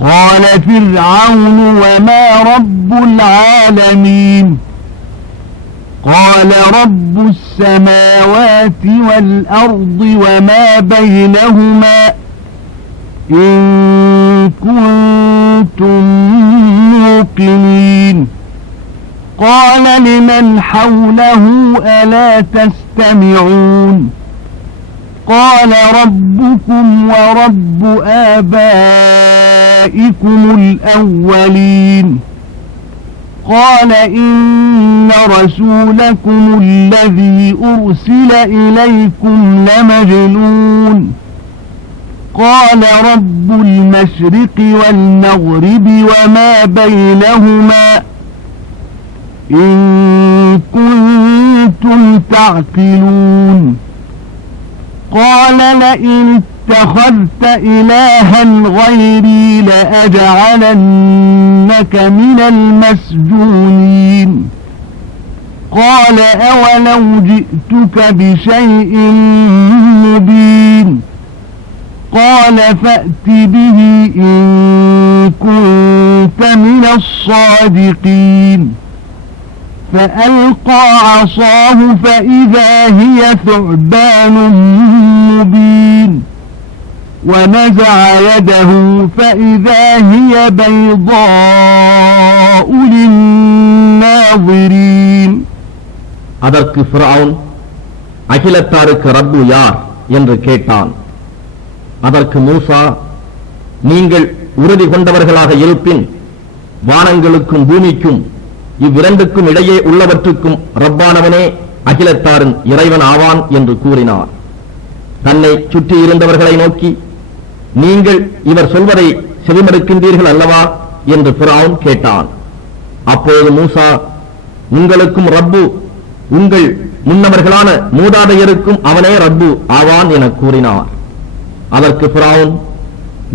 قال فرعون وما رب العالمين قال رب السماوات والأرض وما بينهما إن كنتم موقنين قال لمن حوله ألا تستمعون قال ربكم ورب آبائكم الأولين قال إن رسولكم الذي أرسل إليكم لمجنون قال رب المشرق والمغرب وما بينهما إن كنتم تعقلون قال لئن اتخذت إلها غيري لأجعلنك من المسجونين قال أولو جئتك بشيء مبين قال فأت به إن كنت من الصادقين فألقى عصاه فإذا هي ثعبان مبين ونزع يده فإذا هي بيضاء للناظرين. அதற்கு ஃபிரௌன் அகிலத்தாருக்கு ரப்பு யார் என்று கேட்டான். அதற்கு மூசா, நீங்கள் உறுதி கொண்டவர்களாக இருப்பின் வானங்களுக்கும் பூமிக்கும் இவ்விரண்டுக்கும் இடையே உள்ளவற்றுக்கும் ரப்பானவனே அகிலத்தாரின் இறைவன் ஆவான் என்று கூறினார். தன்னை சுற்றி இருந்தவர்களை நோக்கி, நீங்கள் இவர் சொல்வதை செவிமடுக்கின்றீர்கள் அல்லவா என்று ஃபிரௌன் கேட்டான். அப்போது மூசா, உங்களுக்கும் ரப்பு, உங்கள் முன்னவர்களான மூதாதையருக்கும் அவனே ரப்பு ஆவான் என கூறினார். அதற்கு ஃபிரௌன்,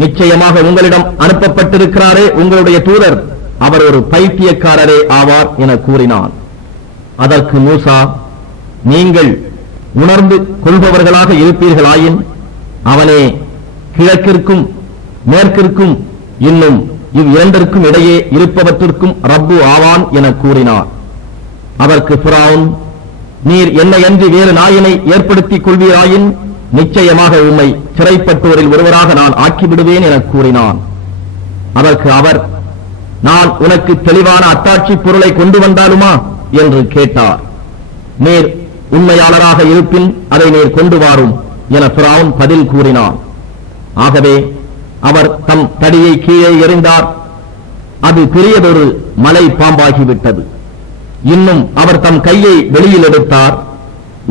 நிச்சயமாக உங்களிடம் அனுப்பப்பட்டிருக்கிறாரே உங்களுடைய தூதர், அவர் ஒரு பைத்தியக்காரரே ஆவார் என கூறினான். அதற்கு மூசா, நீங்கள் உணர்ந்து கொள்பவர்களாக இருப்பீர்களாயின் அவனே கிழக்கிற்கும் மேற்கிற்கும் இன்னும் இவ்விரண்டிற்கும் இடையே இருப்பவற்றிற்கும் ரப்பு ஆவான் என கூறினார். அதற்கு ஃபிரௌன், நீர் என்னையன்றி வேறு நாயினை ஏற்படுத்திக் கொள்வீராயின் நிச்சயமாக உம்மை சிறைப்பட்டோரில் ஒருவராக நான் ஆக்கிவிடுவேன் என கூறினான். அதற்கு அவர், நான் உனக்கு தெளிவான அத்தாட்சி பொருளை கொண்டு வந்தாலுமா என்று கேட்டார். நீர் உண்மையாளராக இருப்பின் அதை நீர் கொண்டு வாரும் என ஃபிரௌன் பதில் கூறினார். ஆகவே அவர் தம் தடியை கீழே எறிந்தார். அது பெரியதொரு மலை பாம்பாகிவிட்டது. இன்னும் அவர் தம் கையை வெளியில் எடுத்தார்.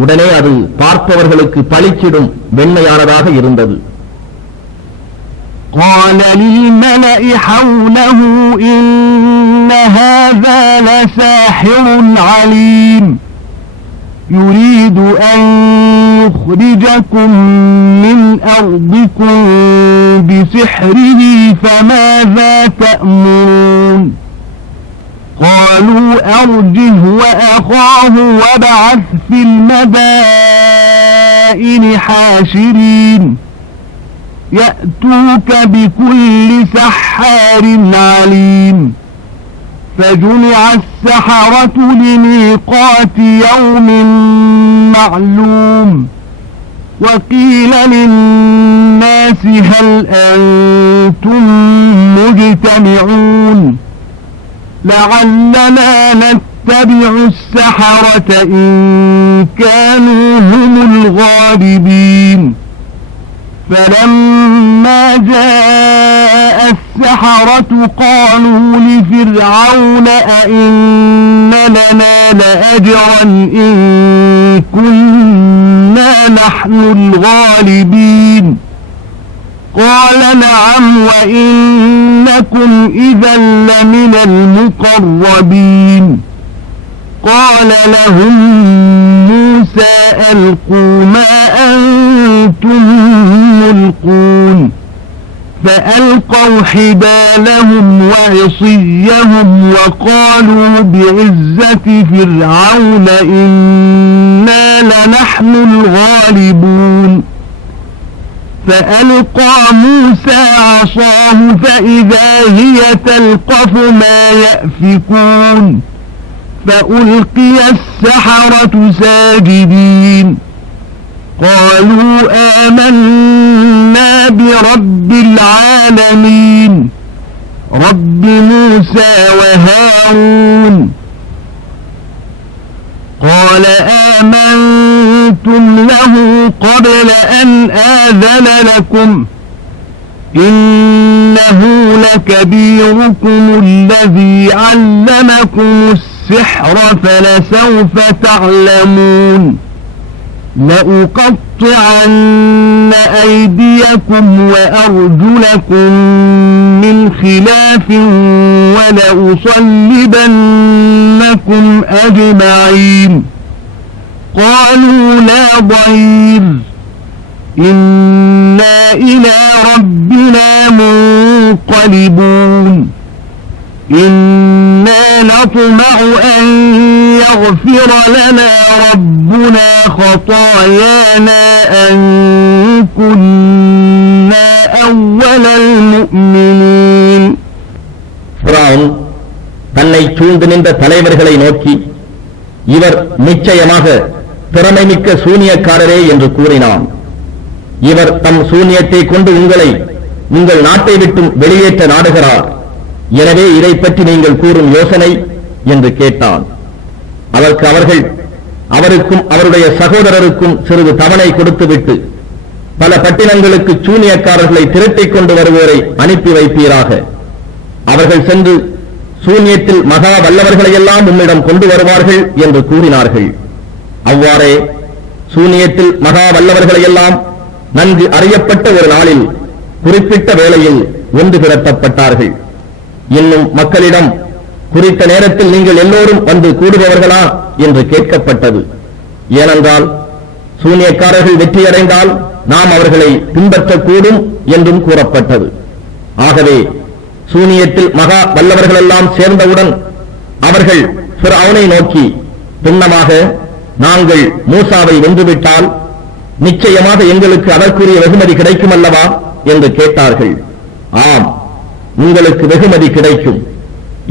உடனே அது பார்ப்பவர்களுக்கு பளிச்சிடும் வெண்மையானதாக இருந்தது. قال للملأ حوله إن هذا لساحر عليم يريد أن يخرجكم من أرضكم بسحره فماذا تأمرون قالوا أرجه وأخاه وابعث في المدائن حاشرين يأتوك بكل سحار عليم فجمع السحرة لميقات يوم معلوم وقيل للناس هل أنتم مجتمعون لعلنا نتبع السحرة إن كانوا هم الغالبين فلما جاء السحرة قالوا لفرعون أئن لنا لأجرا إن كنا نحن الغالبين قال نعم وإنكم إذا لمن المقربين قال لهم موسى ألقوا ما أنتم ملقون فألقوا حبالهم وعصيهم وقالوا بعزة فرعون إنا لنحن الغالبون فألقى موسى عصاه فإذا هي تلقف ما يأفكون فألقي السحرة ساجدين قالوا آمنا برب العالمين رب موسى وهارون قال آمنتم له قبل أن آذن لكم إنه لكبيركم الذي علمكم السحر فلسوف تعلمون لأقطعن أيديكم وأرجلكم من خلاف ولأصلبنكم أجمعين قالوا لا ضير إنا إلى ربنا منقلبون إنا نطمع أن يغفر لنا ربنا خطايانا أن كنا أول المؤمنين ஃபிரௌன் தன்னை சூழ்ந்து நின்ற தலைவர்களை நோக்கி இவர் நிச்சயமாக திறமைமிக்க சூனியக்காரரே என்று கூறினான். இவர் தம் சூனியத்தை கொண்டு உங்களை உங்கள் நாட்டை விட்டும் வெளியேற்ற நாடுகிறார். எனவே இதை பற்றி நீங்கள் கூறும் யோசனை என்று கேட்டான். அதற்கு அவர்கள் அவருக்கும் அவருடைய சகோதரருக்கும் சிறிது தவணை கொடுத்துவிட்டு பல பட்டினங்களுக்கு சூனியக்காரர்களை திரட்டிக் கொண்டு வருவோரை அனுப்பி வைப்பீராக. அவர்கள் சென்று சூனியத்தில் மகா வல்லவர்களையெல்லாம் உம்மிடம் கொண்டு வருவார்கள் என்று கூறினார்கள். அவ்வாறே சூனியத்தில் மகா வல்லவர்களையெல்லாம் நன்கு அறியப்பட்ட ஒரு நாளில் குறிப்பிட்ட வேளையில் ஒன்று திரட்டப்பட்டார்கள். இன்னும் மக்களிடம் குறித்த நேரத்தில் நீங்கள் எல்லோரும் வந்து கூடுபவர்களா என்று கேட்கப்பட்டது. ஏனென்றால் சூனியக்காரர்கள் வெற்றியடைந்தால் நாம் அவர்களை பின்பற்றக்கூடும் என்றும் கூறப்பட்டது. ஆகவே சூனியத்தில் மகா வல்லவர்களெல்லாம் சேர்ந்தவுடன் அவர்கள் ஃபிரௌனை நோக்கி, பின்னமாக நாங்கள் மூசாவை வென்றுவிட்டால் நிச்சயமாக எங்களுக்கு அதற்குரிய வெகுமதி கிடைக்கும் அல்லவா என்று கேட்டார்கள். ஆம், உங்களுக்கு வெகுமதி கிடைக்கும்.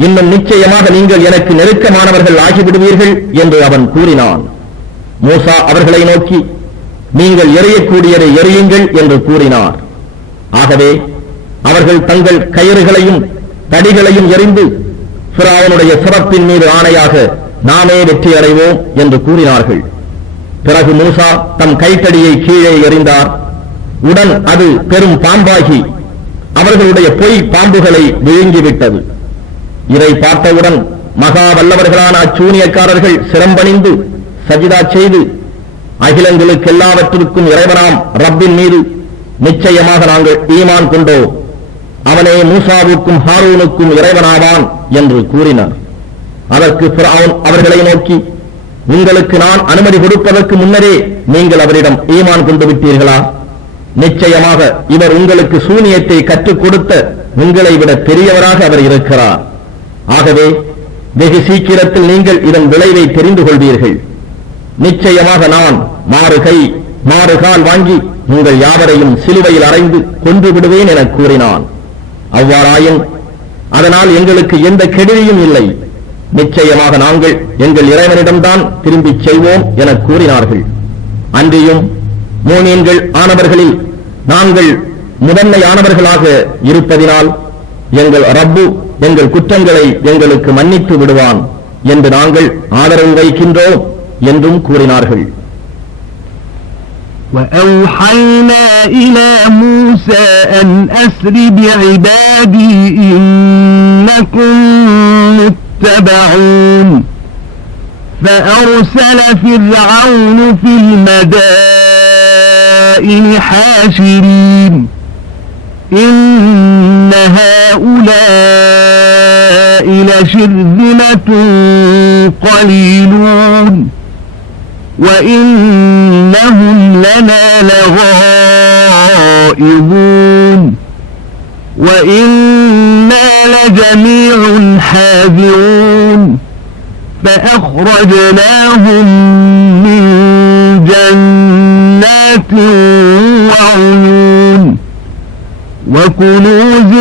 இன்னும் நிச்சயமாக நீங்கள் எனக்கு நெருக்கமானவர்கள் ஆகிவிடுவீர்கள் என்று அவன் கூறினான். மூசா அவர்களை நோக்கி, நீங்கள் எறியக்கூடியதை எறியுங்கள் என்று கூறினார். ஆகவே அவர்கள் தங்கள் கயிறுகளையும் தடிகளையும் எறிந்து ஃபிரௌனுடைய சிறப்பின் மீது ஆணையாக நாமே வெற்றி அடைவோம் என்று கூறினார்கள். பிறகு மூசா தம் கைத்தடியை கீழே எறிந்தார். உடன் அது பெரும் பாம்பாகி அவர்களுடைய பொய் பாம்புகளை விழுங்கிவிட்டது. இதை பார்த்தவுடன் மகா வல்லவர்களான அச்சூனியக்காரர்கள் சிரம்பணிந்து சஜிதா செய்து, அகிலங்களுக்கு எல்லாவற்றிற்கும் இறைவனாம் ரப்பின் மீது நிச்சயமாக நாங்கள் ஈமான் கொண்டோம், அவனே மூசாவுக்கும் ஹாரூனுக்கும் இறைவனாவான் என்று கூறினார். அதற்கு ஃபிரௌன் அவர்களை நோக்கி, உங்களுக்கு நான் அனுமதி கொடுப்பதற்கு முன்னரே நீங்கள் அவரிடம் ஈமான் கொண்டு விட்டீர்களா? நிச்சயமாக இவர் உங்களுக்கு சூனியத்தை கற்றுக் கொடுத்த உங்களை விட பெரியவராக அவர் இருக்கிறார். ஆகவே வெகு சீக்கிரத்தில் நீங்கள் இதன் விளைவை தெரிந்து கொள்வீர்கள். நிச்சயமாக நான் மாறுகை மாறுகால் வாங்கி உங்கள் யாவரையும் சிலுவையில் அறைந்து கொன்று விடுவேன் என கூறினான். அவ்வாறாயின் அதனால் எங்களுக்கு எந்த கெடுதியும் இல்லை. நிச்சயமாக நாங்கள் எங்கள் இறைவனிடம்தான் திரும்பிச் செய்வோம் என கூறினார்கள். அன்றியும் மூமீன்கள் ஆனவர்களில் நாங்கள் முதன்மையானவர்களாக இருப்பதினால் எங்கள் ரப்பு எங்கள் குற்றங்களை எங்களுக்கு மன்னித்து விடுவான் என்று நாங்கள் ஆதரவு வைக்கின்றோம் என்றும் கூறினார்கள். وَأَوْحَيْنَا إِلَى مُوسَى أَنْ أَسْرِ بِعِبَادِي إِنَّكُمْ مُتَّبَعُونَ فَأَرْسَلَ فِرْعَوْنُ فِي الْمَدَائِنِ حَاشِرِينَ إِنَّ هَؤُلَاءِ لَشِرْذِمَةٌ قَلِيلُونَ وَإِنَّهُمْ لَنَا لَغَائِظُونَ وَإِنَّا لَجَمِيعٌ حَاذِرُونَ فَأَخْرَجْنَاهُمْ مِنْ جَنَّاتٍ وعيون وكنوز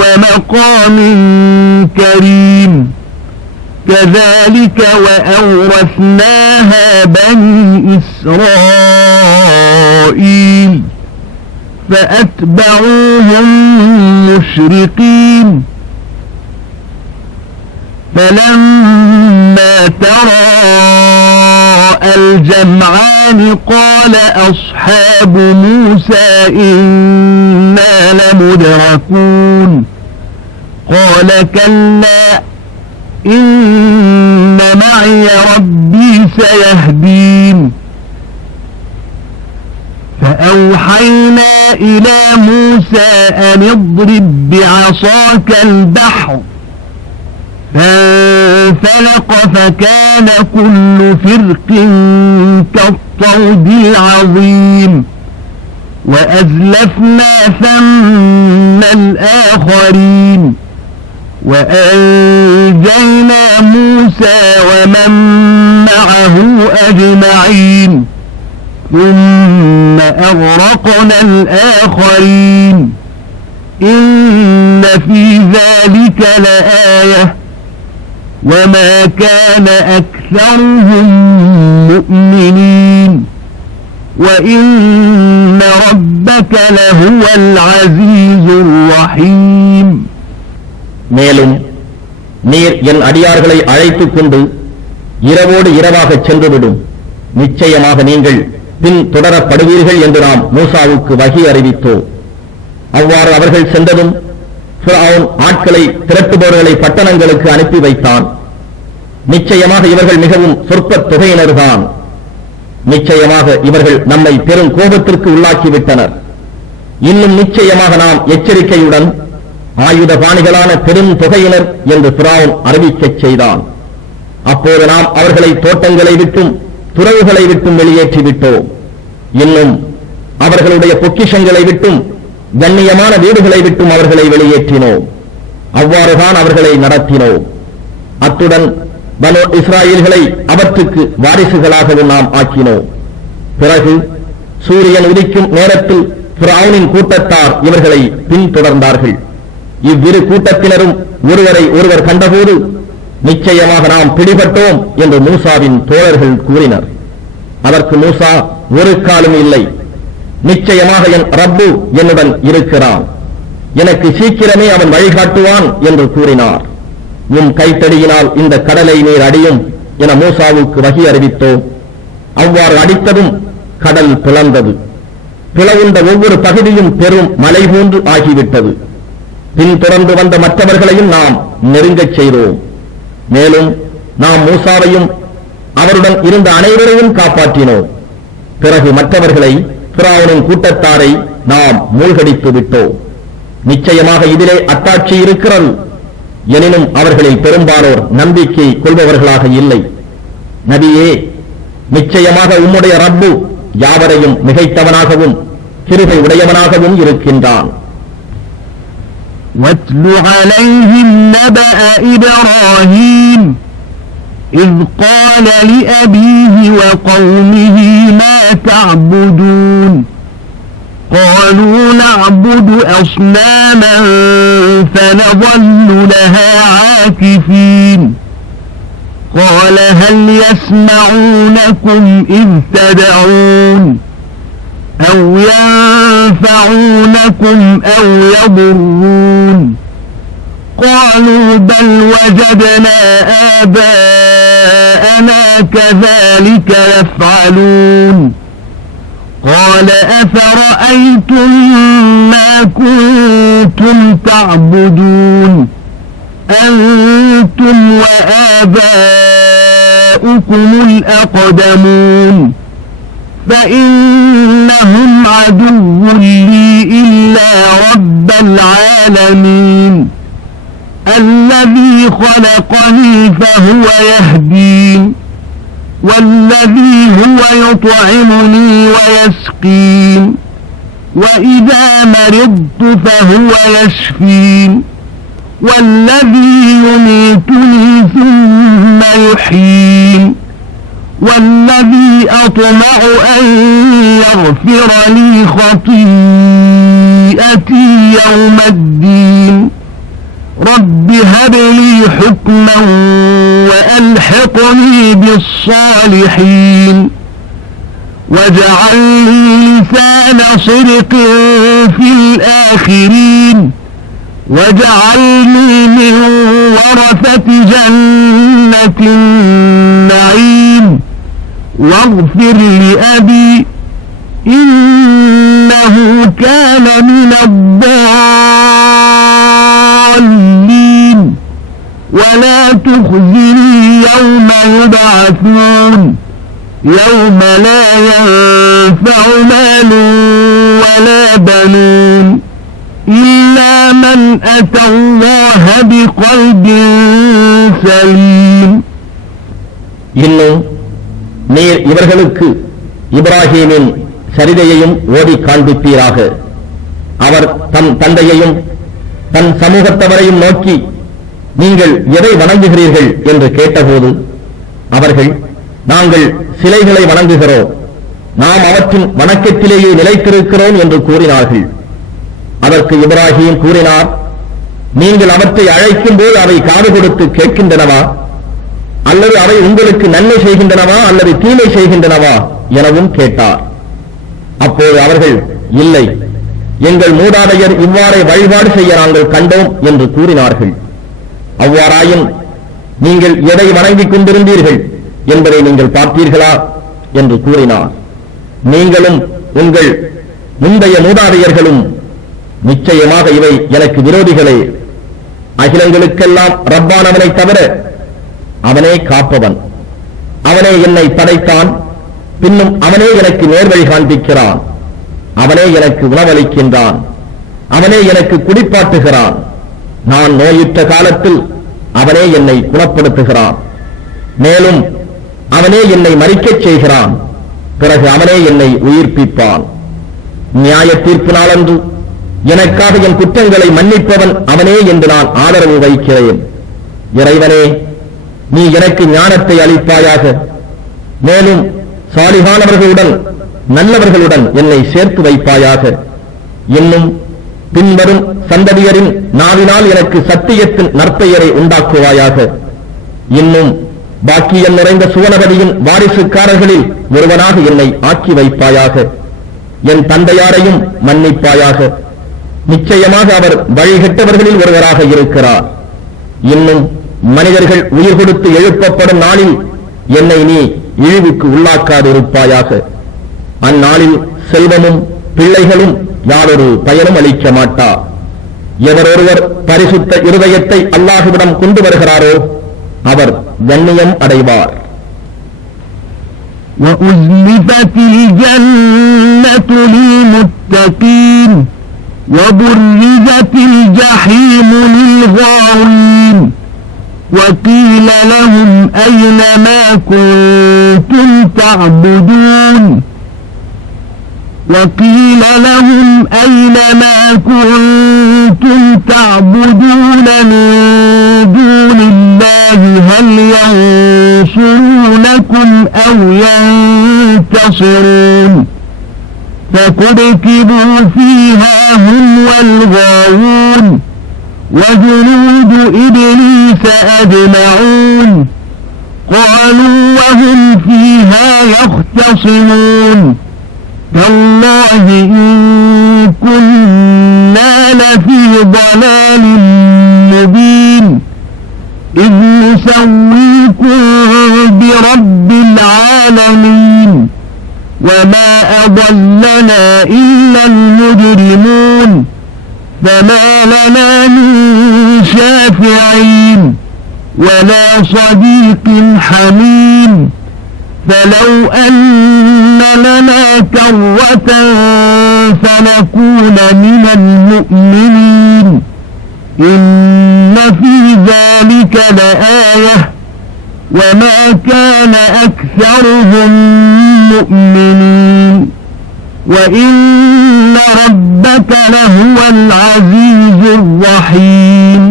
ومقام كريم كذلك وأورثناها بني إسرائيل فأتبعوهم مشرقين فلما تراءى الجمعان قال أصحاب موسى إنا لمدركون قال كلا إن معي ربي سيهدين فأوحينا إلى موسى أن اضرب بعصاك البحر فانفلق فكان كل فرق كالطود العظيم وأزلفنا ثم الآخرين وأنجينا موسى ومن معه أجمعين ثم أغرقنا الآخرين إن في ذلك لآية وما كان أكثرهم مؤمنين وإن ربك لهو العزيز الرحيم. மேலும் நீர் என் அடியார்களை அழைத்துக் கொண்டு இரவோடு இரவாக சென்றுவிடும், நிச்சயமாக நீங்கள் பின் தொடரப்படுவீர்கள் என்று நாம் மூசாவுக்கு வகி அறிவித்தோம். அவ்வாறு அவர்கள் சென்றதும் ஃபிரௌன் ஆட்களை திரட்டுபவர்களை பட்டணங்களுக்கு அனுப்பி வைத்தான். நிச்சயமாக இவர்கள் மிகவும் சொற்ப தொகையினர்தான். நிச்சயமாக இவர்கள் நம்மை பெரும் கோபத்திற்கு உள்ளாக்கிவிட்டனர். இன்னும் நிச்சயமாக நாம் எச்சரிக்கையுடன் ஆயுத பாணிகளான பெரும் தொகையினர் என்று ஃபிரௌன் அறிவிக்கச் செய்தான். அப்போது நாம் அவர்களை தோட்டங்களை விட்டும் துறவுகளை விட்டும் வெளியேற்றிவிட்டோம். இன்னும் அவர்களுடைய பொக்கிஷங்களை விட்டும் கண்ணியமான வீடுகளை விட்டும் அவர்களை வெளியேற்றினோம். அவ்வாறுதான் அவர்களை நடத்தினோம். அத்துடன் பனோ இஸ்ராயேல்களை அவற்றுக்கு வாரிசுகளாகவும் நாம் ஆக்கினோம். பிறகு சூரியன் உதிக்கும் நேரத்தில் ஃபிரௌனின் கூட்டத்தார் இவர்களை பின்தொடர்ந்தார்கள். இவ்விரு கூட்டத்தினரும் ஒருவரை ஒருவர் கண்டபோது நிச்சயமாக நாம் பிடிபட்டோம் என்று மூசாவின் தோழர்கள் கூறினர். அதற்கு மூசா, ஒரு காலும் இல்லை, நிச்சயமாக என் ரப்பு என்னுடன் இருக்கிறான், எனக்கு சீக்கிரமே அவன் வழிகாட்டுவான் என்று கூறினார். உன் கைத்தடியினால் இந்த கடலை நீர் அடியும் என மூசாவுக்கு வகி அறிவித்தோம். அவ்வாறு அடித்ததும் கடல் பிளந்தது. பிளவுண்ட ஒவ்வொரு பகுதியும் பெரும் மலை போன்று ஆகிவிட்டது. பின்தொடர்ந்து வந்த மற்றவர்களையும் நாம் நெருங்கச் செய்தோம். மேலும் நாம் மூசாவையும் அவருடன் இருந்த அனைவரையும் காப்பாற்றினோம். பிறகு மற்றவர்களை ஃபிரௌனின் கூட்டத்தாரை நாம் மூழ்கடித்து விட்டோம். நிச்சயமாக இதிலே அத்தாட்சி இருக்கிறது. எனினும் அவர்களில் பெரும்பாலோர் நம்பிக்கை கொள்பவர்களாக இல்லை. நபியே, நிச்சயமாக உம்முடைய ரப்பு யாவரையும் மிகைத்தவனாகவும் கிருபை உடையவனாகவும் இருக்கின்றான். واتل عليهم نبأ إبراهيم إذ قال لأبيه وقومه ما تعبدون قالوا نعبد أصناما فنظل لها عاكفين قال هل يسمعونكم إذ تدعون أو ينفعونكم أو يضرون قالوا بل وجدنا آباءنا كذلك يفعلون قال أفرأيتم ما كنتم تعبدون أنتم وآباؤكم الأقدمون فإنهم عدو لي إلا رب العالمين الذي خلقني فهو يهدين والذي هو يطعمني ويسقين وإذا مرضت فهو يشفين والذي يميتني ثم يحيين والذي أطمع أن يغفر لي خطيئتي يوم الدين رب هب لي حكما وألحقني بالصالحين واجعل لي لسان صدق في الآخرين واجعلني من ورثة جنة النعيم واغفر لأبي إنه كان من الضالين ولا تخزني يوم يبعثون يوم لا ينفع مال ولا بنون إلا من أتى الله بقلب سليم. இன்னும் நீர் இவர்களுக்கு இப்ராஹீமின் சரிதையையும் ஓதி காண்பிப்பீராக. அவர் தம் தந்தையையும் தன் சமூகத்தவரையும் நோக்கி நீங்கள் எதை வணங்குகிறீர்கள் என்று கேட்டபோது அவர்கள் நாங்கள் சிலைகளை வணங்குகிறோம், நாம் அவற்றின் வணக்கத்திலேயே நிலைத்திருக்கிறோம் என்று கூறினார்கள். அதற்கு இப்ராஹீம் கூறினார், நீங்கள் அவற்றை அழைக்கும் போது அவை காது கொடுத்து கேட்கின்றனவா, அல்லது அவை உங்களுக்கு நன்மை செய்கின்றனவா அல்லது தீமை செய்கின்றனவா எனவும் கேட்டார். அப்போது அவர்கள் இல்லை, எங்கள் மூதாதையர் இவ்வாறே வழிபாடு செய்ய நாங்கள் கண்டோம் என்று கூறினார்கள். அவ்வாறாயின் நீங்கள் எதை வணங்கிக் கொண்டிருந்தீர்கள் என்பதை நீங்கள் பார்த்தீர்களா என்று கூறினார். நீங்களும் உங்கள் முந்தைய மூதாதையர்களும் நிச்சயமாக இவை எனக்கு விரோதிகளே. அகிலங்களுக்கெல்லாம் ரப்பானவனை தவிர அவனே காப்பவன். அவனே என்னை படைத்தான், பின்னும் அவனே எனக்கு நேர்வழி காண்பிக்கிறான். அவனே எனக்கு உணவளிக்கின்றான், அவனே எனக்கு குடிப்பாட்டுகிறான். நான் நோயுற்ற காலத்தில் அவனே என்னை குணப்படுத்துகிறான். மேலும் அவனே என்னை மரிக்கச் செய்கிறான், பிறகு அவனே என்னை உயிர்ப்பிப்பான். நியாய தீர்ப்பு நாளன்று எனக்காக என் குற்றங்களை மன்னிப்பவன் அவனே என்று நான் ஆதரவு வைக்கிறேன். இறைவனே, நீ எனக்கு ஞானத்தை அளிப்பாயாக. மேலும் சாலிகானவர்களுடன் நல்லவர்களுடன் என்னை சேர்த்து வைப்பாயாக. இன்னும் பின்வரும் சந்ததியரின் நாவினால் எனக்கு சத்தியத்தின் நற்பெயரை உண்டாக்குவாயாக. இன்னும் பாக்கியம் நிறைந்த சுவனபதியின் வாரிசுக்காரர்களில் ஒருவனாக என்னை ஆக்கி வைப்பாயாக. என் தந்தையாரையும் மன்னிப்பாயாக. நிச்சயமாக அவர் வழிகட்டவர்களில் ஒருவராக இருக்கிறார். இன்னும் மனிதர்கள் உயிர் கொடுத்து எழுப்பப்படும் நாளில் என்னை நீ இழிவுக்கு உள்ளாக்காதிருப்பாயாக. அந்நாளில் செல்வமும் பிள்ளைகளும் யாரொரு பயனும் அளிக்க மாட்டா. எவரொருவர் பரிசுத்த இருதயத்தை அல்லாஹ்விடம் கொண்டு வருகிறாரோ அவர் கண்ணியம் அடைவார். وَأُزْلِفَتِ الْجَنَّةُ لِلْمُتَّقِينَ وَبُرِّزَتِ الْجَحِيمُ لِلْغَاوِينَ وَقِيلَ لَهُمْ أَيْنَ مَا كُنتُمْ تَعْبُدُونَ وَقِيلَ لَهُمْ أَيْنَ مَا كُنتُمْ تَعْبُدُونَ مِن دُونِ اللَّهِ هَلْ يَنصُرُونَكُمْ أَوْ يَنتَصِرُونَ فَكُبْكِبُوا فِيهَا هُمْ وَالْغَاوُونَ وَجُنُودُ إِبْلِيسَ أَجْمَعُونَ قَالُوا وَهُمْ فِيهَا يَخْتَصِمُونَ تَاللَّهِ إِن كُنَّا لَفِي ضَلَالٍ مُبِينٍ إِذْ نُسَوِّيكُم بِرَبِّ الْعَالَمِينَ وَمَا أَضَلَّنَا إِلَّا الْمُجْرِمُونَ فَمَا لَنَا مِن شَافِعِينَ وَلَا صَدِيقٍ حَمِيمٍ فَلَوْ أَنَّ لَنَا كَرَّةً فَنَكُونَ مِنَ الْمُؤْمِنِينَ إِنَّ فِي ذَلِكَ لَآيَةً وَمَا كَانَ أَكْثَرُهُم مُؤْمِنِينَ وَإِنَّ رَبَّكَ لَهُوَ الْعَزِيزُ الرَّحِيمُ.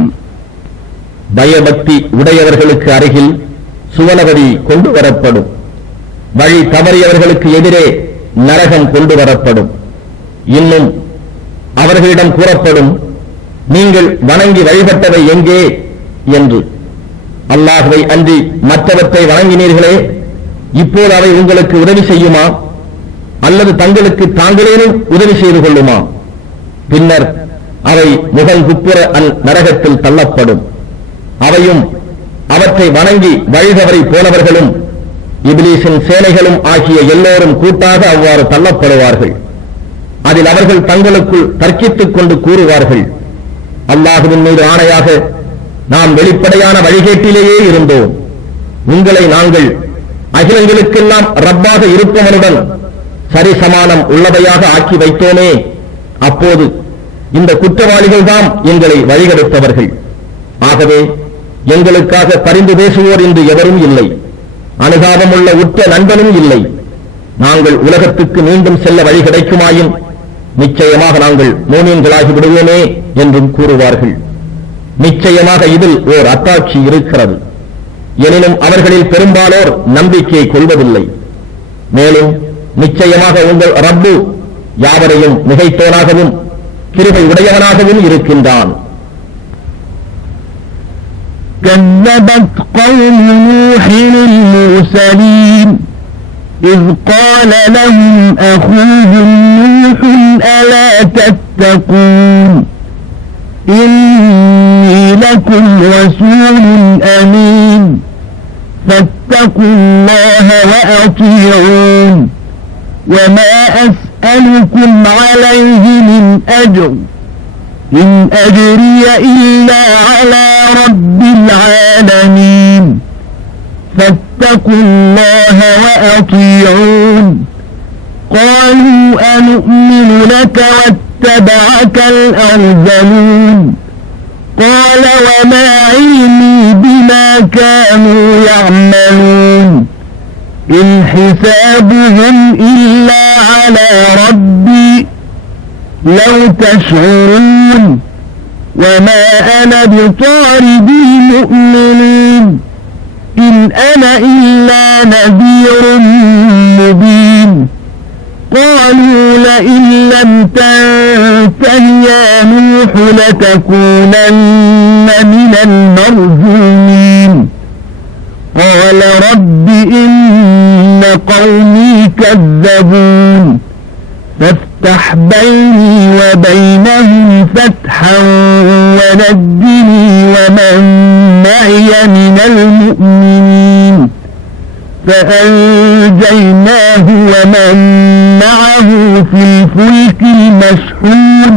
பயபக்தி உடையவர்களுக்கு அருகில் சுவனபதி கொண்டு வரப்படும். வழி தவறியவர்களுக்கு எதிரே நரகம் கொண்டு வரப்படும். இன்னும் அவர்களிடம் கூறப்படும், நீங்கள் வணங்கி வழிபட்டவை எங்கே என்று. அல்லாஹ்வை அன்றி மற்றவற்றை வணங்கினீர்களே, இப்போது அவை உங்களுக்கு உதவி செய்யுமா அல்லது தங்களுக்கு தாங்களேனும் உதவி செய்து கொள்ளுமா? பின்னர் அவை முகங்குப்புற நரகத்தில் தள்ளப்படும். அவையும் அவற்றை வணங்கி வழிதவறி போனவர்களும் இப்லீஸின் சேனைகளும் ஆகிய எல்லோரும் கூட்டாக அவ்வாறு தள்ளப்படுவார்கள். அதில் அவர்கள் தங்களுக்குள் தர்க்கித்துக் கொண்டு கூறுவார்கள், அல்லாஹுவின் மீது ஆணையாக நாம் வெளிப்படையான வழிகேட்டிலேயே இருந்தோம். உங்களை நாங்கள் அகிலங்களுக்கெல்லாம் ரப்பாக இருப்பவனுடன் சரிசமானம் உள்ளவையாக ஆக்கி வைத்தோமே. அப்போது இந்த குற்றவாளிகள் தாம் எங்களை வழிகெடுத்தவர்கள். ஆகவே எங்களுக்காக பரிந்து பேசுவோர் இன்று எவரும் இல்லை, அனுதாபமுள்ள உற்ற நண்பனும் இல்லை. நாங்கள் உலகத்துக்கு மீண்டும் செல்ல வழி கிடைக்குமாயின் நிச்சயமாக நாங்கள் மூமீன்களாகி விடுவோமே என்றும் கூறுவார்கள். நிச்சயமாக இதில் ஓர் அத்தாட்சி இருக்கிறது. எனினும் அவர்களில் பெரும்பாலோர் நம்பிக்கையை கொள்வதில்லை. மேலும் நிச்சயமாக உங்கள் ரப்பு யாவரையும் மிகைத்தோனாகவும் கிருபை உடையவனாகவும் இருக்கின்றான். كذبت قوم نوح المرسلين إذ قال لهم أخوهم نوح ألا تتقون إني لكم رسول أمين فاتقوا الله وأطيعون وما أسألكم عليه من أجر إن أجري إلا على رب العالمين فاتقوا الله وأطيعون قالوا أنؤمن لك واتبعك الأرذلون قال وما علمي بما كانوا يعملون إن حسابهم إلا على ربي لو تشعرون وما أنا بطارد المؤمنين إن أنا إلا نذير مبين قالوا لئن لم تنته يا نوح لتكونن من المرجومين قال رب إن قومي كذبون فافتح بيني وبينهم فتحا ونجني ومن معي من المؤمنين فأنجيناه ومن معه في الفلك المشحون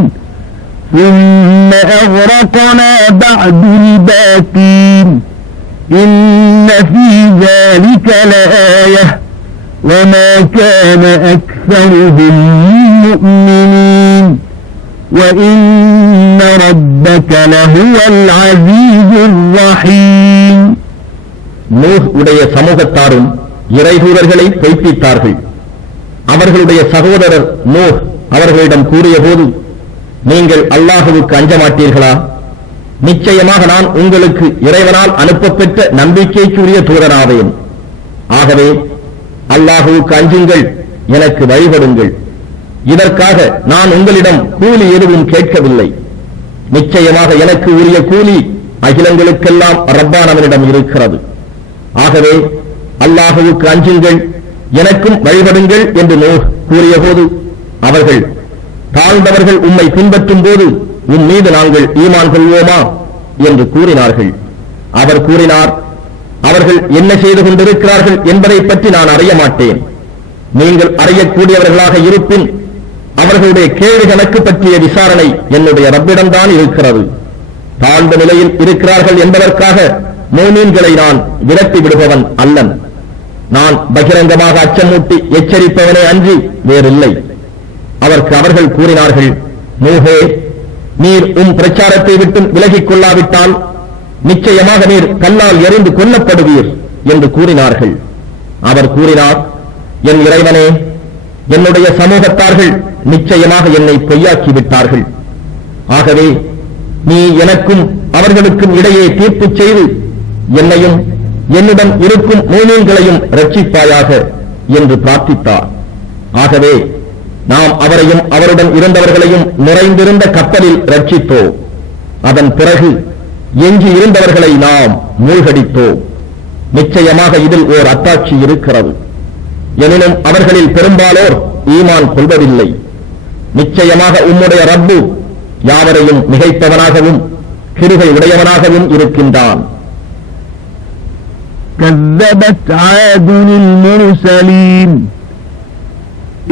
ثم أغرقنا بعد الباقين إن في ذلك لآية وما كان أكثرهم مؤمنين وإن ربك لهو العزيز الرحيم. நூஹ் உடைய சமூகத்தாரும் இறைதூதர்களை பொய்ப்பித்தார்கள். அவர்களுடைய சகோதரர் நூஹ் அவர்களிடம் கூறிய போது, நீங்கள் அல்லாஹுவுக்கு அஞ்ச மாட்டீர்களா? நிச்சயமாக நான் உங்களுக்கு இறைவனால் அனுப்பப்பெற்ற நம்பிக்கைக்குரிய தூதனாவேன். ஆகவே அல்லாஹுவுக்கு அஞ்சுங்கள், எனக்கு வழிபடுங்கள். இதற்காக நான் உங்களிடம் கூலி எதுவும் கேட்கவில்லை. நிச்சயமாக எனக்கு உரிய கூலி அகிலங்களுக்கெல்லாம் ரப்பானவனிடம் இருக்கிறது. ஆகவே அல்லாஹுவுக்கு அஞ்சுங்கள், எனக்கும் வழிபடுங்கள் என்று நூஹ் கூறிய போது, அவர்கள் தாழ்ந்தவர்கள் உம்மை பின்பற்றும் போது உன் மீது நாங்கள் ஈமான் கொள்வோமா என்று கூறினார்கள். அவர் கூறினார், அவர்கள் என்ன செய்து கொண்டிருக்கிறார்கள் என்பதை பற்றி நான் அறிய மாட்டேன். நீங்கள் அறியக்கூடியவர்களாக இருப்பின் அவர்களுடைய கேள்வி கணக்கு பற்றிய விசாரணை என்னுடைய ரப்பிடம்தான் இருக்கிறது. தாழ்ந்த நிலையில் இருக்கிறார்கள் என்பதற்காக மூமீன்களை நான் விரட்டி விடுபவன் அல்லன். நான் பகிரங்கமாக அச்சமூட்டி எச்சரிப்பவனே அன்றி வேறில்லை. அவர்கள் கூறினார்கள், நூஹே, நீர் பிரச்சாரத்தை விட்டு விலகிக் கொள்ளாவிட்டால் நிச்சயமாக நீர் கல்லால் எறிந்து கொல்லப்படுவீர் என்று கூறினார்கள். அவர் கூறினார், என் இறைவனே, என்னுடைய சமூகத்தார்கள் நிச்சயமாக என்னை பொய்யாக்கிவிட்டார்கள். ஆகவே நீ எனக்கும் அவர்களுக்கும் இடையே தீர்ப்பு செய்து என்னையும் என்னுடன் இருக்கும் மூமீன்களையும் ரட்சிப்பாயாக என்று பிரார்த்தித்தார். ஆகவே நாம் அவரையும் அவருடன் இருந்தவர்களையும் நிறைந்திருந்த கப்பலில் ரட்சித்தோம். அதன் பிறகு எஞ்சி இருந்தவர்களை நாம் மூழ்கடித்தோம். நிச்சயமாக இதில் ஓர் அத்தாட்சி இருக்கிறது. எனினும் அவர்களில் பெரும்பாலோர் ஈமான் கொள்வதில்லை. நிச்சயமாக உம்முடைய ரப்பு யாவரையும் மிகைத்தவனாகவும் கிருபை உடையவனாகவும் இருக்கின்றான். كذبت عاد المرسلين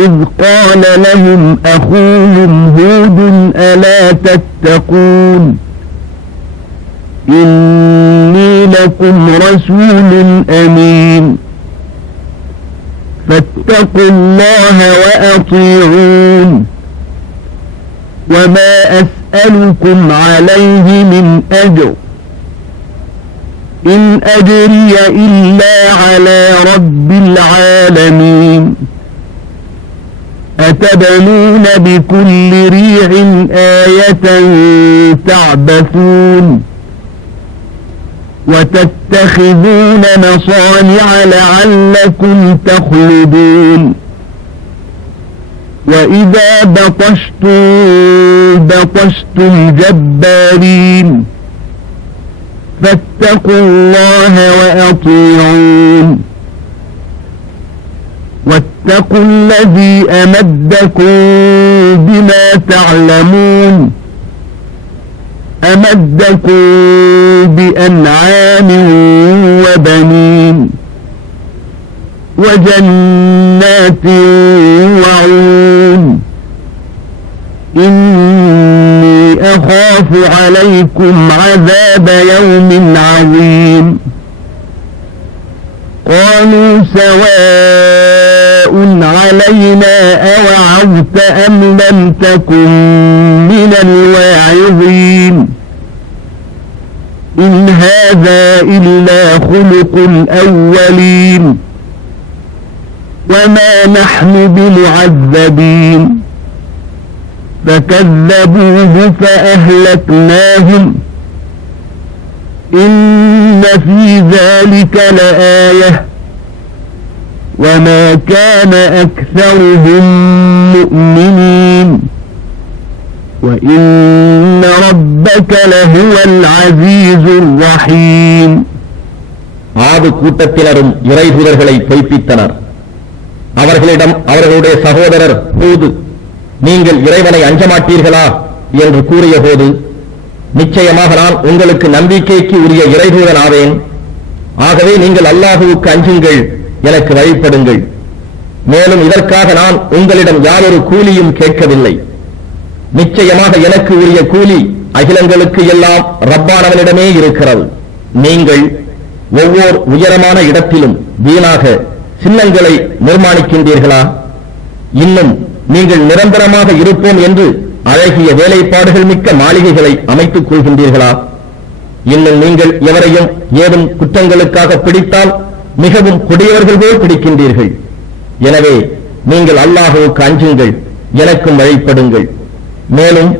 إذ قال لهم أخوهم هود ألا تتقون إني لكم رسول أمين فاتقوا الله وأطيعون وما أسألكم عليه من أجر إن أجري إلا على رب العالمين أتبنون بكل ريع آية تعبثون وتتخذون مصانع لعلكم تخلدون وإذا بطشتم بطشتم جبارين فاتقوا الله وأطيعون واتقوا الذي أمدكم بما تعلمون أمدكم بأنعام وبنين وجنات وعيون إني أخاف عليكم عذاب يوم عظيم قالوا سواء علينا أوعظت أم لم تكن من الواعظين إن هذا إلا خلق الأولين وما نحن بمعذبين فكذبوه فأهلكناهم إن في ذلك لآية وما كان أكثرهم مؤمنين وإن ربك لهو العزيز الرحيم. ஆது கூட்டத்தினரும் இறைதூதர்களை பொய்ப்பித்தனர். அவர்களிடம் அவர்களுடைய சகோதரர் ஹூத், நீங்கள் இறைவனை அஞ்சமாட்டீர்களா என்று கூறிய போது, நிச்சயமாக நான் உங்களுக்கு நம்பிக்கைக்கு உரிய இறைதூதன் ஆவேன். ஆகவே நீங்கள் அல்லாஹுவுக்கு அஞ்சுங்கள், எனக்கு வழிபடுங்கள். மேலும் இதற்காக நான் உங்களிடம் யாரொரு கூலியும் கேட்கவில்லை. நிச்சயமாக எனக்கு உரிய கூலி அகிலங்களுக்கு எல்லாம் ரப்பானவனிடமே இருக்கிறது. நீங்கள் ஒவ்வொரு உயரமான இடத்திலும் வீணாக சின்னங்களை நிர்மாணிக்கின்றீர்களா? இன்னும் நீங்கள் நிரந்தரமாக இருப்போம் என்று அழகிய வேலைப்பாடுகள் மிக்க மாளிகைகளை அமைத்துக் கொள்கின்றீர்களா? இன்னும் நீங்கள் எவரையும் ஏதும் குற்றங்களுக்காக பிடித்தால் மிகவும் கொடியவர்கள் போல் பிடிக்கின்றீர்கள். எனவே நீங்கள் அல்லாஹுவுக்கு அஞ்சுங்கள், எனக்கும் வழிபடுங்கள். மேலும்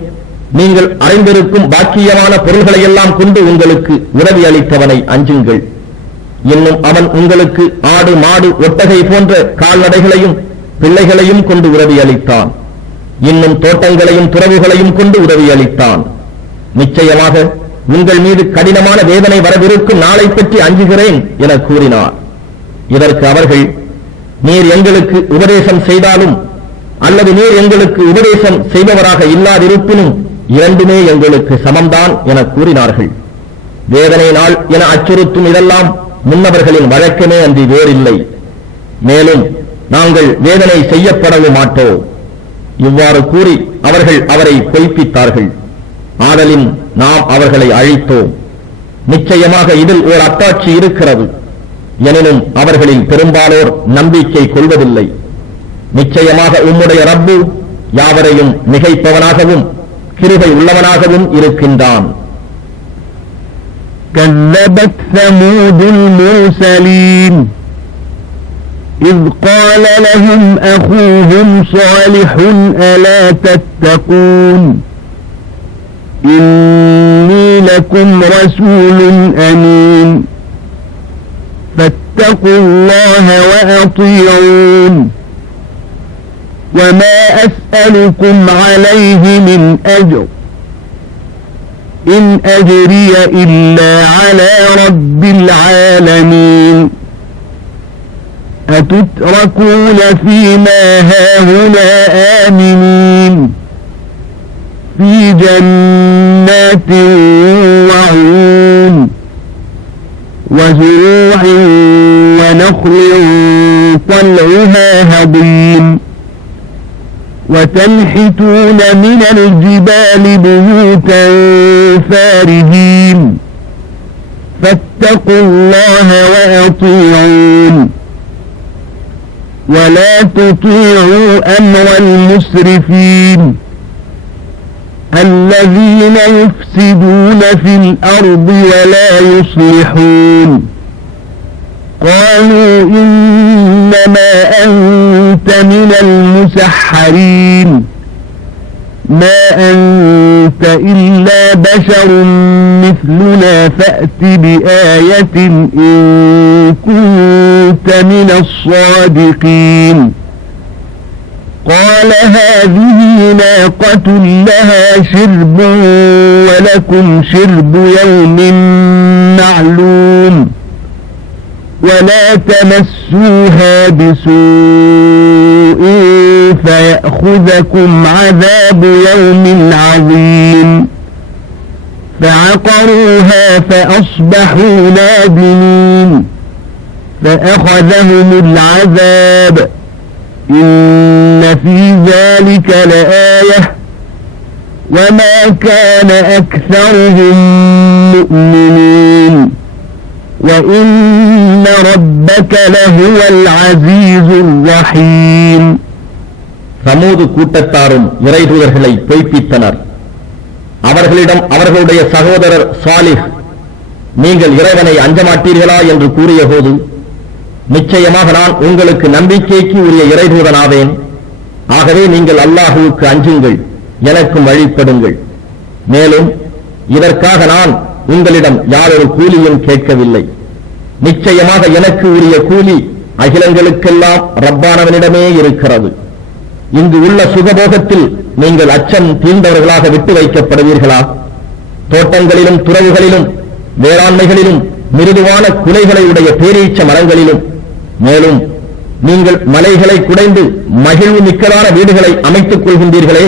நீங்கள் அறிந்திருக்கும் பாக்கியமான பொருள்களை எல்லாம் கொண்டு உங்களுக்கு உதவி அளித்தவனை அஞ்சுங்கள். இன்னும் அவன் உங்களுக்கு ஆடு மாடு ஒட்டகை போன்ற கால்நடைகளையும் பிள்ளைகளையும் கொண்டு உதவி அளித்தான். இன்னும் தோட்டங்களையும் துறவுகளையும் கொண்டு உதவி அளித்தான். நிச்சயமாக உங்கள் மீது கடினமான வேதனை வரவிருக்கும் நாளை பற்றி அஞ்சுகிறேன் என கூறினார். இதற்கு அவர்கள், நீர் எங்களுக்கு உபதேசம் செய்தாலும் அல்லது நீர் எங்களுக்கு உபதேசம் செய்பவராக இல்லாதிருப்பினும் இரண்டுமே எங்களுக்கு சமம்தான் என கூறினார்கள். வேதனை நாள் என அச்சுறுத்தும் இதெல்லாம் முன்னவர்களின் வழக்கமே அன்றி வேறில்லை. மேலும் நாங்கள் வேதனை செய்யப்படவும் மாட்டோம். இவ்வாறு கூறி அவர்கள் அவரை பொய்ப்பித்தார்கள். ஆதலின் நாம் அவர்களை அழித்தோம். நிச்சயமாக இதில் ஓர் அத்தாட்சி இருக்கிறது. எனினும் அவர்களில் பெரும்பாலோர் நம்பிக்கை கொள்வதில்லை. நிச்சயமாக உம்முடைய ரப்பு யாவரையும் மிகைப்பவனாகவும் கிருபை உள்ளவனாகவும் இருக்கின்றான். كذبت ثمود المرسلين إذ قال لهم أخوهم صالح ألا تتقون إني لكم رسول أمين فاتقوا الله وأطيعون وما أسألكم عليه من أجر إن أجري إلا على رب العالمين أتتركون فيما هاهنا آمنين في جنات وعيون وزروع ونخل طلعها هضيم وتنحتون من الجبال بيوتا فارهين فاتقوا الله وأطيعون ولا تطيعوا أمر المسرفين الذين يفسدون في الأرض ولا يصلحون قالوا إنما أنت من المسحرين ما أنت إلا بشر مثلنا فأت بآية إن كنت من الصادقين قال هذه ناقة لها شرب ولكم شرب يوم معلوم ولا تمسوها بسوء فيأخذكم عذاب يوم عظيم فعقروها فأصبحوا نادمين فأخذهم العذاب إن في ذلك لآية وما كان أكثرهم مؤمنين وإن ربك لهو العزيز الرحيم சமூது கூட்டத்தாரும் இறைதூதர்களை பொய்ப்பித்தனர். அவர்களிடம் அவர்களுடைய சகோதரர் சாலிஹ், நீங்கள் இறைவனை அஞ்சமாட்டீர்களா என்று கூறிய போது, நிச்சயமாக நான் உங்களுக்கு நம்பிக்கைக்கு உரிய இறைதூதனாவேன். ஆகவே நீங்கள் அல்லாஹுவுக்கு அஞ்சுங்கள், எனக்கும் வழிபடுங்கள். மேலும் இதற்காக நான் உங்களிடம் யாரொரு கூலியும் கேட்கவில்லை. நிச்சயமாக எனக்கு உரிய கூலி அகிலங்களுக்கெல்லாம் ரப்பானவனிடமே இருக்கிறது. இங்கு உள்ள சுகபோகத்தில் நீங்கள் அச்சம் தீர்ந்தவர்களாக விட்டு வைக்கப்படுவீர்களா? தோட்டங்களிலும் துறவுகளிலும் வேளாண்மைகளிலும் மிருதுவான குலைகளை உடைய பேரீச்ச மரங்களிலும், மேலும் நீங்கள் மலைகளை குடைந்து மகிழ்வு மிக்கதான வீடுகளை அமைத்துக் கொள்கின்றீர்களே,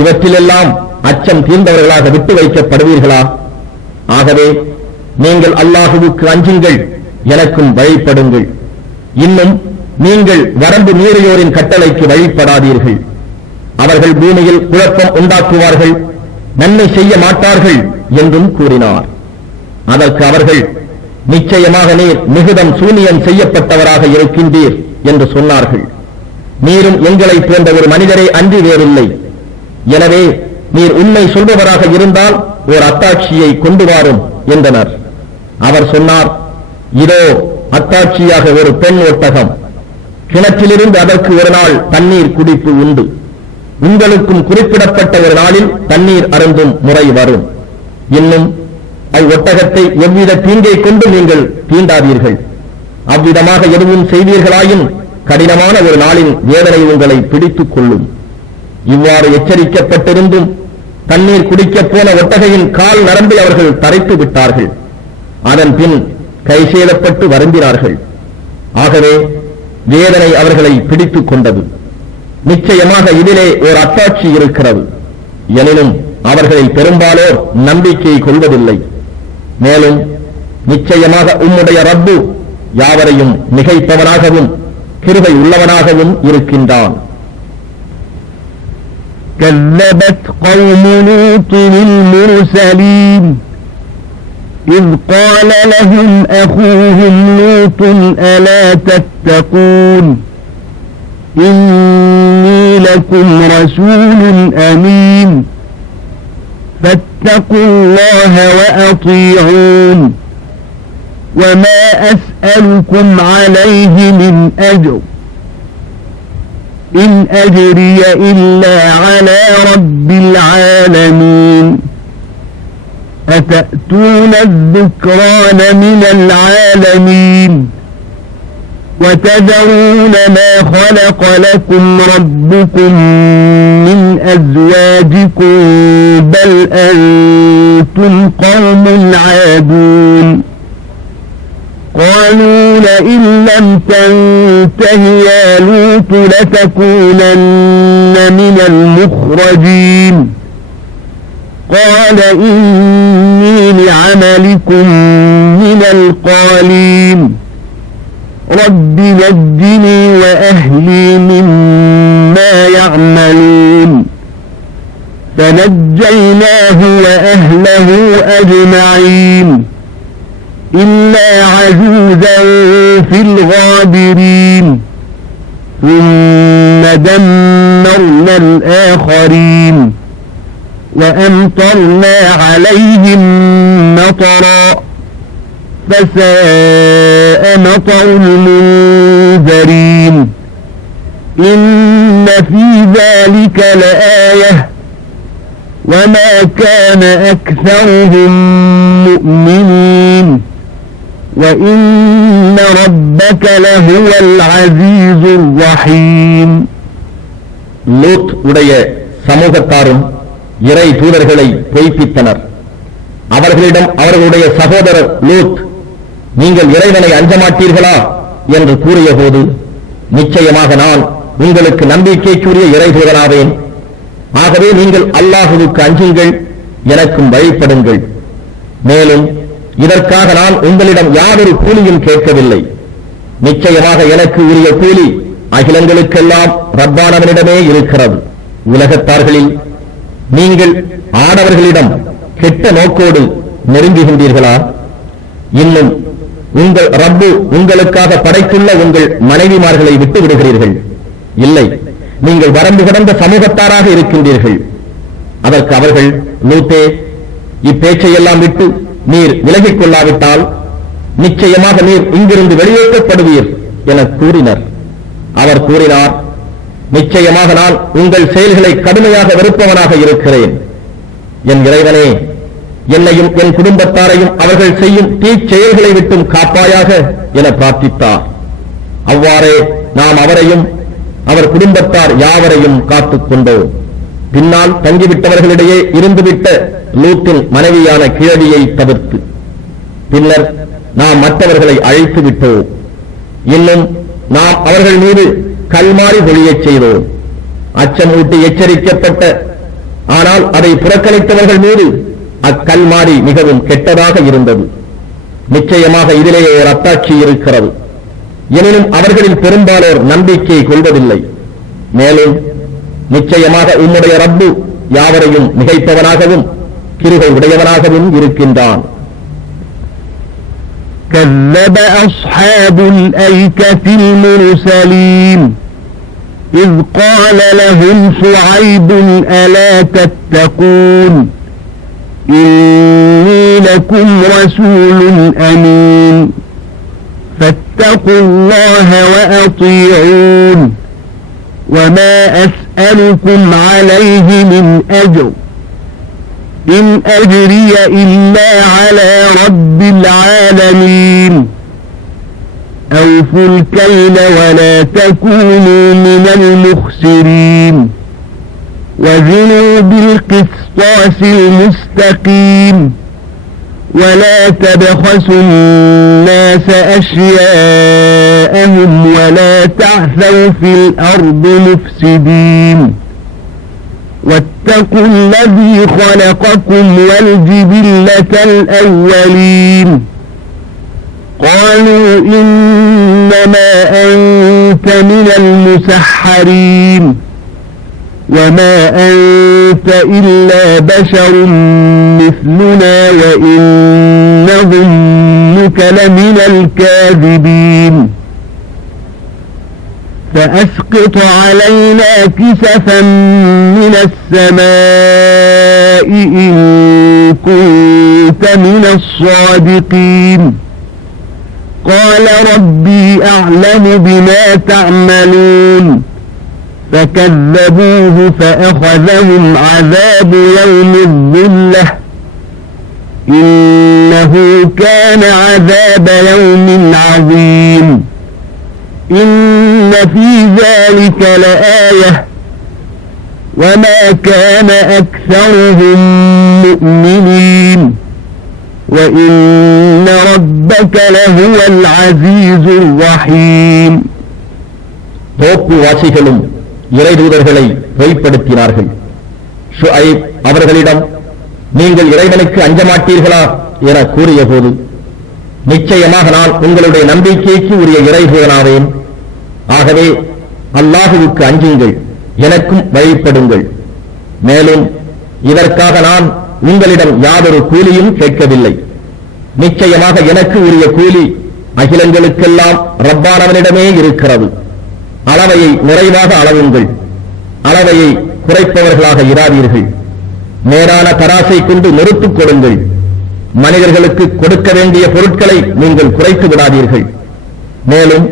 இவற்றிலெல்லாம் அச்சம் தீர்ந்தவர்களாக விட்டு வைக்கப்படுவீர்களா? ஆகவே நீங்கள் அல்லாஹுவுக்கு அஞ்சுங்கள், எனக்கும் வழிபடுங்கள். இன்னும் நீங்கள் வரம்பு மீறியோரின் கட்டளைக்கு வழிபடாதீர்கள். அவர்கள் பூமியில் குழப்பம் உண்டாக்குவார்கள், நன்மை செய்ய மாட்டார்கள் என்றும் கூறினார். அதற்கு அவர்கள், நிச்சயமாக நீர் மிகுதம் சூனியம் செய்யப்பட்டவராக இருக்கின்றீர் என்று சொன்னார்கள். நீரும் எங்களை போன்ற ஒரு மனிதரே அன்றி வேறில்லை. எனவே நீர் உண்மை சொல்பவராக இருந்தால் ஓர் அத்தாட்சியை கொண்டு வாரும் என்றனர். அவர் சொன்னார், இதோ அத்தாட்சியாக ஒரு பெண் ஒட்டகம், கிணற்றிலிருந்து அதற்கு ஒரு நாள் தண்ணீர் குடிப்பு உண்டு. உங்களுக்கும் குறிப்பிடப்பட்ட ஒரு நாளில் தண்ணீர் அருந்தும் முறை வரும். இன்னும் அவ்வொட்டகத்தை எவ்வித தீங்கை கொண்டு நீங்கள் தீண்டாதீர்கள். அவ்விதமாக எதுவும் செய்வீர்களாயின் கடினமான ஒரு நாளின் வேதனை உங்களை பிடித்துக் கொள்ளும். இவ்வாறு எச்சரிக்கப்பட்டிருந்தும் தண்ணீர் குடிக்கப் போன ஒட்டகையின் கால் நரம்பை அவர்கள் தரைத்து விட்டார்கள். அதன் பின் கைசேதப்பட்டு வருந்தினார்கள். ஆகவே வேதனை அவர்களை பிடித்துக் கொண்டது. நிச்சயமாக இதிலே ஓர் அத்தாட்சி இருக்கிறது. எனினும் அவர்களில் பெரும்பாலோர் நம்பிக்கை கொள்வதில்லை. மேலும் நிச்சயமாக உம்முடைய ரப்பு யாவரையும் மிகைப்பவனாகவும் கிருபை உள்ளவனாகவும் இருக்கின்றான். كذبت قوم لوط المرسلين إذ قال لهم أخوهم لوط ألا تتقون إني لكم رسول أمين فاتقوا الله وأطيعون وما أسألكم عليه من أجر إن أجري إلا على رب العالمين أتأتون الذكران من العالمين وتذرون ما خلق لكم ربكم من أزواجكم بل أنتم قوم عادون قالوا لئن لم تنته يا لوط لتكونن من المخرجين قال إني لعملكم من القالين رب نجني وأهلي مما يعملون فنجيناه وأهله أجمعين إلا عجوزا في الغابرين ثم دمرنا الآخرين وأمطرنا عليهم مطرا فساء مطر المنذرين إن في ذلك لآية وما كان أكثرهم مؤمنين وإن ربك لهو العزيز الرحيم லூத் உடைய சமூகத்தாரும் இறை தூதர்களை பொய்ப்பித்தனர். அவர்களிடம் அவர்களுடைய சகோதரர் லூத், நீங்கள் இறைவனை அஞ்சமாட்டீர்களா என்று கூறிய போது, நிச்சயமாக நான் உங்களுக்கு நம்பிக்கைக்குரிய இறை தூதனாவேன். ஆகவே நீங்கள் அல்லாஹுவுக்கு அஞ்சுங்கள், எனக்கும் வழிபடுங்கள். மேலும் இதற்காக நான் உங்களிடம் யாதொரு கூலியும் கேட்கவில்லை. நிச்சயமாக எனக்கு உரிய கூலி அகிலங்களுக்கெல்லாம் ரப்பானவனிடமே இருக்கிறது. உலகத்தார்களில் நீங்கள் ஆடவர்களிடம் கெட்ட நோக்கோடு நெருங்குகின்றீர்களா? இன்னும் உங்கள் ரப்பு உங்களுக்காக படைத்துள்ள உங்கள் மனைவிமார்களை விட்டு விடுகிறீர்கள். இல்லை, நீங்கள் வரம்பு கடந்த சமூகத்தாராக இருக்கின்றீர்கள். அதற்கு அவர்கள், லூத்தே, இப்பேச்சையெல்லாம் விட்டு நீர் விலகிக் கொள்ளாவிட்டால் நிச்சயமாக நீர் இங்கிருந்து வெளியேற்றப்படுவீர் என கூறினர். அவர் கூறினார், நிச்சயமாக நான் உங்கள் செயல்களை கடுமையாக வெறுப்பவனாக இருக்கிறேன். என் இறைவனே, என்னையும் என் குடும்பத்தாரையும் அவர்கள் செய்யும் தீச்செயல்களை விட்டும் காப்பாயாக என பிரார்த்தித்தார். அவ்வாறே நாம் அவரையும் அவர் குடும்பத்தார் யாவரையும் காத்துக் கொண்டோம். பின்னால் தங்கிவிட்டவர்களிடையே இருந்துவிட்ட லூத்தின் மனைவியான கிழவியை தவிர்த்து பின்னர் நாம் மற்றவர்களை அழைத்து விட்டோம். இன்னும் நாம் அவர்கள் மீது கல்மாறி பொழியச் செய்தோம். அச்சமூட்டி எச்சரிக்கப்பட்ட ஆனால் அதை புறக்கணித்தவர்கள் மீது அக்கல்மாறி மிகவும் கெட்டதாக இருந்தது. நிச்சயமாக இதிலேயே ஒரு அத்தாட்சி இருக்கிறது. எனினும் அவர்களில் பெரும்பாலோர் நம்பிக்கை கொள்வதில்லை. மேலும் நிச்சயமாக உம்முடைய ரப்பு யாவரையும் மிகைப்பவனாகவும் கிருபை உடையவனாகவும் இருக்கின்றான். كذب أصحاب الأيكة المرسلين إذ قال لهم شعيب ألا تتقون إني لكم رسول أمين فاتقوا الله وأطيعون وما أسألكم عليه من أجر إن أجري إلا على رب العالمين أوفوا الكيل ولا تكونوا من المخسرين وزنوا بالقسطاس المستقيم ولا تبخسوا الناس أشياءهم ولا تعثوا في الأرض مفسدين واتقوا الذي خلقكم والجبلة الأولين قالوا إنما أنت من المسحرين وما أنت إلا بشر مثلنا وإن نظنك لمن الكاذبين فأسقط علينا كسفا من السماء إن كنت من الصادقين قال ربي أعلم بما تعملون فكذبوه فأخذهم عذاب يوم الظلة إنه كان عذاب يوم عظيم إن في ذلك لآية وما كان أكثرهم مؤمنين وإن ربك لهو العزيز الرحيم. தோப்புவாசிகளும் இறைதூதர்களை பொய்ப்படுத்தினார்கள். ஷுஐப் அவர்களிடம், நீங்கள் இறைவனுக்கு அஞ்ச மாட்டீர்களா என கூறிய போது, நிச்சயமாக நான் உங்களுடைய நம்பிக்கைக்கு உரிய இறைதூதனாவேன். ஆகவே அல்லாஹுவுக்கு அஞ்சுங்கள், எனக்கும் வழிபடுங்கள். மேலும் இதற்காக நான் உங்களிடம் யாதொரு கூலியும் கேட்கவில்லை. நிச்சயமாக எனக்கு உரிய கூலி அகிலங்களுக்கெல்லாம் ரப்பானவனிடமே இருக்கிறது. அளவையை நிறைவாக அளவுங்கள், அளவையை குறைப்பவர்களாக இராதீர்கள். நேரான தராசை கொண்டு நிறுத்துக் கொடுங்கள். மனிதர்களுக்கு கொடுக்க வேண்டிய பொருட்களை நீங்கள் குறைத்து விடாதீர்கள். மேலும்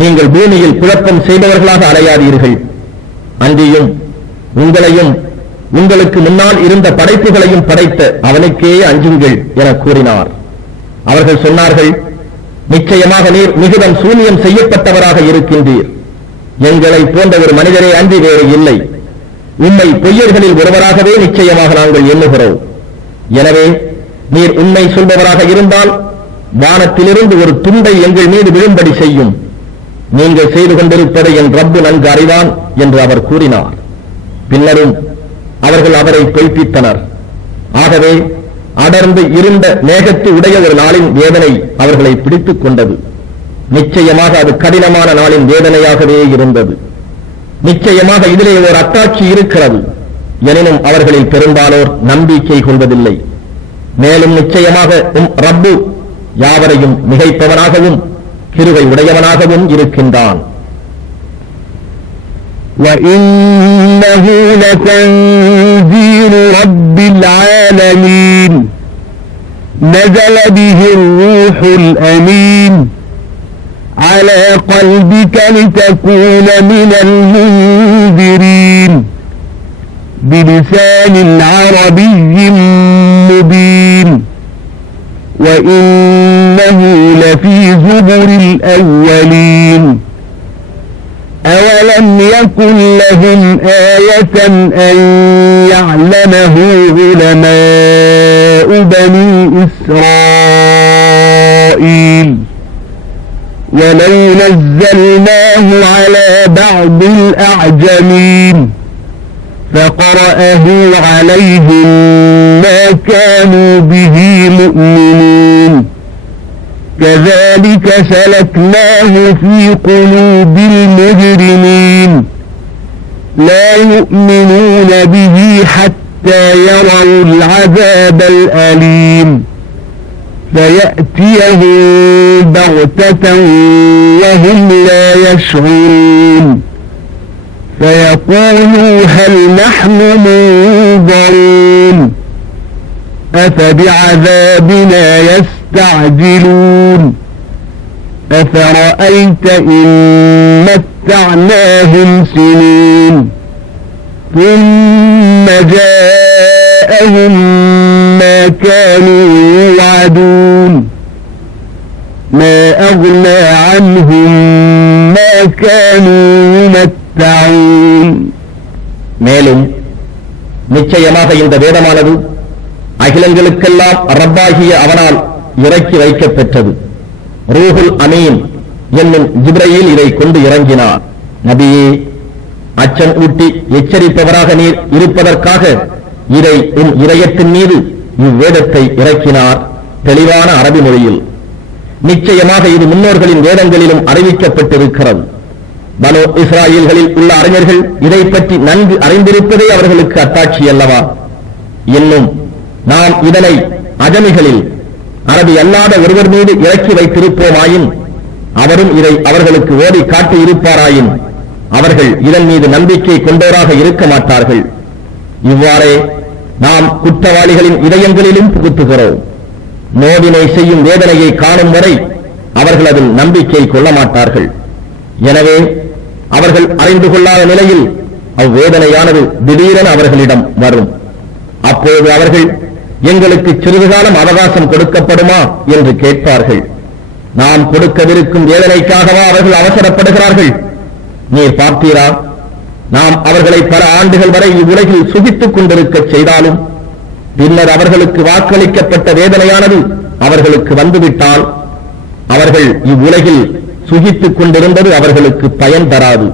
நீங்கள் பூமியில் குழப்பம் செய்பவர்களாக அலையாதீர்கள். அன்றியும் உங்களையும் உங்களுக்கு முன்னால் இருந்த படைப்புகளையும் படைத்த அவனுக்கே அஞ்சுங்கள் என கூறினார். அவர்கள் சொன்னார்கள், நிச்சயமாக நீர் மிகுதம் சூனியம் செய்யப்பட்டவராக இருக்கின்றீர். எங்களை போன்ற ஒரு மனிதரே அன்றி வேறு இல்லை. உண்மை பொய்யர்களில் ஒருவராகவே நிச்சயமாக நாங்கள் எண்ணுகிறோம். எனவே நீர் உண்மை சொல்பவராக இருந்தால் வானத்திலிருந்து ஒரு துண்டை எங்கள் மீது விழும்படி செய்யும். நீங்கள் செய்து கொண்டிருப்பதை என் ரப்பு நன்கு அறிவான் என்று அவர் கூறினார். பின்னரும் அவர்கள் அவரை பொய்ப்பித்தனர். ஆகவே அடர்ந்து இருண்ட மேகத்து உடைய ஒரு நாளின் வேதனை அவர்களை பிடித்துக் கொண்டது. நிச்சயமாக அது கடினமான நாளின் வேதனையாகவே இருந்தது. நிச்சயமாக இதிலே ஒரு அத்தாட்சி இருக்கிறது. எனினும் அவர்களில் பெரும்பாலோர் நம்பிக்கை கொள்வதில்லை. மேலும் நிச்சயமாக ரப்பு யாவரையும் மிகைப்பவனாகவும் கிருபை உடையவனாகவும் இருக்கின்றான். وَإِنَّهُ لَتَنزِيلُ رَبِّ الْعَالَمِينَ نَزَلَ بِهِ الرُّوحُ الْأَمِينُ عَلَى قَلْبِكَ لِتَكُونَ مِنَ الْمُنذِرِينَ بِلِسَانٍ عَرَبِيٍّ مُبِينٍ وَإِنَّهُ لَفِي زُبُرِ الْأَوَّلِينَ أَوَلَمْ يَكُنْ لَهُمْ آيَةً أَنْ يَعْلَمَهُ عُلَمَاءُ بَنِي إِسْرَائِيلَ وَلَوْ نَزَّلْنَاهُ عَلَى بَعْضِ الْأَعْجَمِينَ فَقَرَأَهُ عَلَيْهِمْ مَا كَانُوا بِهِ مُؤْمِنِينَ كَذَلِكَ سَلَكْنَاهُ فِي قُلُوبِ الْمُجْرِمِينَ لَا يُؤْمِنُونَ بِهِ حَتَّى يَرَوْا الْعَذَابَ الْأَلِيمَ فَيَأْتِيَهُم بَغْتَةً وَهُمْ لَا يَشْعُرُونَ فَيَقُولُوا هَلْ نَحْنُ مُنظَرُونَ أَفَبِعَذَابِنَا يَسْتَعْجِلُونَ أَفَرَأَيْتَ إِن مَّتَّعْنَاهُمْ سِنِينَ ثُمَّ جَاءَهُم مَّا كَانُوا يُوعَدُونَ مَا أَغْنَىٰ عَنْهُم مَّا كَانُوا يُمَتَّعُونَ. மேலும் நிச்சயமாக இந்த வேதமானது அகிலங்களுக்கெல்லாம் ரப்பாகிய அவனால் இறக்கி வைக்கப்பெற்றது. ரூஹுல் அமீன் என்னும் ஜிப்ரயீல் இதை கொண்டு இறங்கினார். நபியே, அச்சம் ஊட்டி எச்சரிப்பவராக நீர் இருப்பதற்காக இதை உன் இதயத்தின் மீது இவ்வேதத்தை இறக்கினார் தெளிவான அரபி மொழியில். நிச்சயமாக இது முன்னோர்களின் வேதங்களிலும் அறிவிக்கப்பட்டிருக்கிறது. பனு இஸ்ராயேல்களில் உள்ள அறிஞர்கள் இதை பற்றி நன்கு அறிந்திருப்பதே அவர்களுக்கு அத்தாட்சி அல்லவா? இன்னும் நாம் இதனை அஜமிகளில் அரபி அல்லாத ஒருவர் மீது இறக்கி வைத்திருப்போமாயின், அவரும் இதை அவர்களுக்கு ஓடி காட்டி இருப்பாராயின், அவர்கள் இதன் மீது நம்பிக்கை கொண்டோராக இருக்க மாட்டார்கள். இவ்வாறே நாம் குற்றவாளிகளின் இதயங்களிலும் புகுத்துகிறோம். நோவினை செய்யும் வேதனையை காணும் வரை அவர்கள் அதில் நம்பிக்கை கொள்ள மாட்டார்கள். எனவே அவர்கள் அறிந்து கொள்ளாத நிலையில் அவ்வேதனையானது திடீரென அவர்களிடம் வரும். அப்பொழுது அவர்கள், எங்களுக்கு சிறிது காலம் அவகாசம் கொடுக்கப்படுமா என்று கேட்பார்கள். நாம் கொடுக்கவிருக்கும் வேதனைக்காகவா அவர்கள் அவசரப்படுகிறார்கள்? நீர் பார்த்தீரா, நாம் அவர்களை பல ஆண்டுகள் வரை இவ்வுலகில் சுகித்துக் கொண்டிருக்க செய்தாலும் பின்னர் அவர்களுக்கு வாக்களிக்கப்பட்ட வேதனையானது அவர்களுக்கு வந்துவிட்டால் அவர்கள் இவ்வுலகில் சுகித்துக் கொண்டிருந்தது அவர்களுக்கு பயன் தராது.